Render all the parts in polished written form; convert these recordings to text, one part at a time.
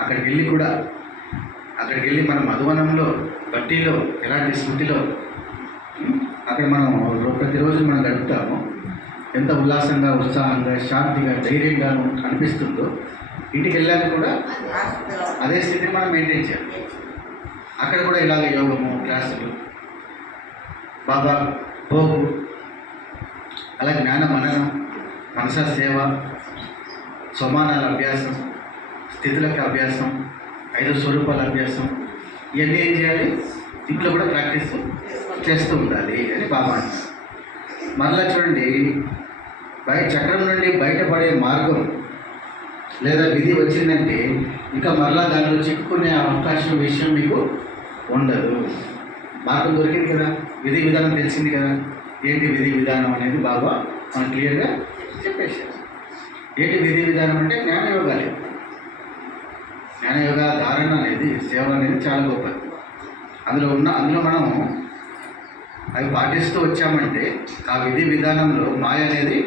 అక్కడికి వెళ్ళి మనం మధువనంలో బట్టీలో ఎలాంటి స్మృతిలో అక్కడ మనం ప్రతిరోజు మనం గడుపుతాము. ఎంత ఉల్లాసంగా, ఉత్సాహంగా, శాంతిగా, ధైర్యంగా అనిపిస్తుందో ఇంటికి వెళ్ళాక కూడా అదే స్థితిని మనం మెయింటైన్ చేయాలి. అక్కడ కూడా ఇలాగ యోగము క్లాసులు, బాబా భోగు, అలా జ్ఞాన మననం, మనస సేవ, సోమానాల అభ్యాసం, స్థితులకు అభ్యాసం, 5 స్వరూపాల అభ్యాసం, ఇవన్నీ ఏం చేయాలి? ఇంట్లో కూడా ప్రాక్టీస్ చేస్తూ ఉండాలి అని బాబా అంటారు. మరలా చూడండి, చక్రం నుండి బయటపడే మార్గం లేదా విధి వచ్చిందంటే ఇంకా మరలా దానిలో చిక్కుకునే అవకాశం విషయం మీకు ఉండదు. మార్గం దొరికింది కదా, విధి విధానం తెలిసింది కదా. ఏంటి విధి విధానం అనేది బాబా మనం క్లియర్గా చెప్పేశారు. ఏంటి విధి విధానం అంటే జ్ఞానయోగాలే. జ్ఞానయోగ ధారణ అనేది, సేవ అనేది చాలా గొప్పది. అందులో మనం అవి పాటిస్తూ వచ్చామంటే ఆ విధి విధానంలో మాయ అనేది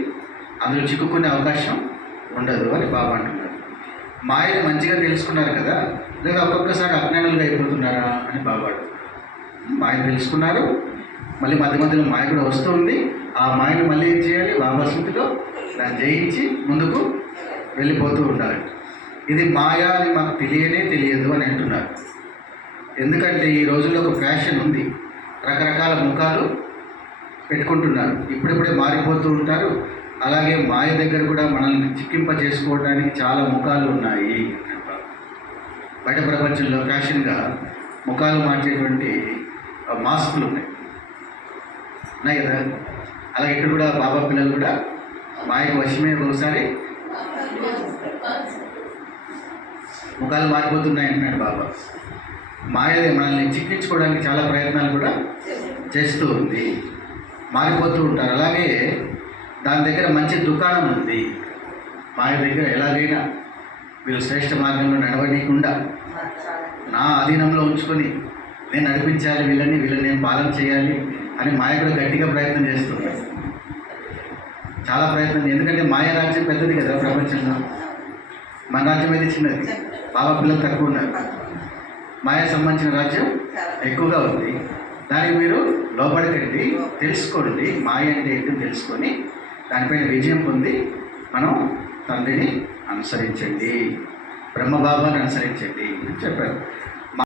అందులో చిక్కుకునే అవకాశం ఉండదు అని బాబా అంటున్నారు. మాయని మంచిగా తెలుసుకున్నారు కదా, లేదా ఒక్కొక్కసారి అజ్ఞానులుగా అయిపోతున్నారా అని బాబా అంటున్నారు. మాయను తెలుసుకున్నారు, మళ్ళీ మధ్య మధ్యలో మాయ కూడా వస్తుంది. ఆ మాయను మళ్ళీ ఏం చేయాలి? బాబా స్మృతిలో దాన్ని జయించి ముందుకు వెళ్ళిపోతూ ఉండాలి. ఇది మాయా అని మాకు తెలియదు అని అంటున్నారు. ఎందుకంటే ఈ రోజుల్లో ఒక ఫ్యాషన్ ఉంది, రకరకాల ముఖాలు పెట్టుకుంటున్నారు, ఇప్పుడిప్పుడే మారిపోతూ ఉంటారు. అలాగే మాయ దగ్గర కూడా మనల్ని చిక్కింప చేసుకోవడానికి చాలా ముఖాలు ఉన్నాయి. బయట ప్రపంచంలో ఫ్యాషన్గా ముఖాలు మార్చేటువంటి మాస్కులు ఉన్నాయి కదా. అలాగే ఇక్కడ కూడా బాబా పిల్లలు కూడా మాయకు వశమే ఒకసారి ముఖాలు మారిపోతున్నాయి అంటున్నాడు బాబా. మాయదే మనల్ని చిక్కించుకోవడానికి చాలా ప్రయత్నాలు కూడా చేస్తూ ఉంది, మారిపోతూ ఉంటారు. అలాగే దాని దగ్గర మంచి దుకాణం ఉంది. మాయ దగ్గర ఎలాగైనా వీళ్ళు శ్రేష్ఠ మార్గంలో నడవనీయకుండా నా అధీనంలో ఉంచుకొని నేను నడిపించాలి, వీళ్ళని నేను పాలన చేయాలి అని మాయ కూడా గట్టిగా ప్రయత్నం చేస్తుంది. చాలా ప్రయత్నం. ఎందుకంటే మాయ రాజ్యం పెద్దది కదా ప్రపంచంలో, మన రాజ్యం అయితే చిన్నది, బాబా పిల్లలు తక్కువ ఉన్నారు. మాయకు సంబంధించిన రాజ్యం ఎక్కువగా ఉంది. దానికి మీరు లోపలికండి, తెలుసుకోండి, మాయ అంటే ఏంటో తెలుసుకొని దానిపైన విజయం పొంది మనం తండ్రిని అనుసరించండి, బ్రహ్మబాబాని అనుసరించండి అని చెప్పారు.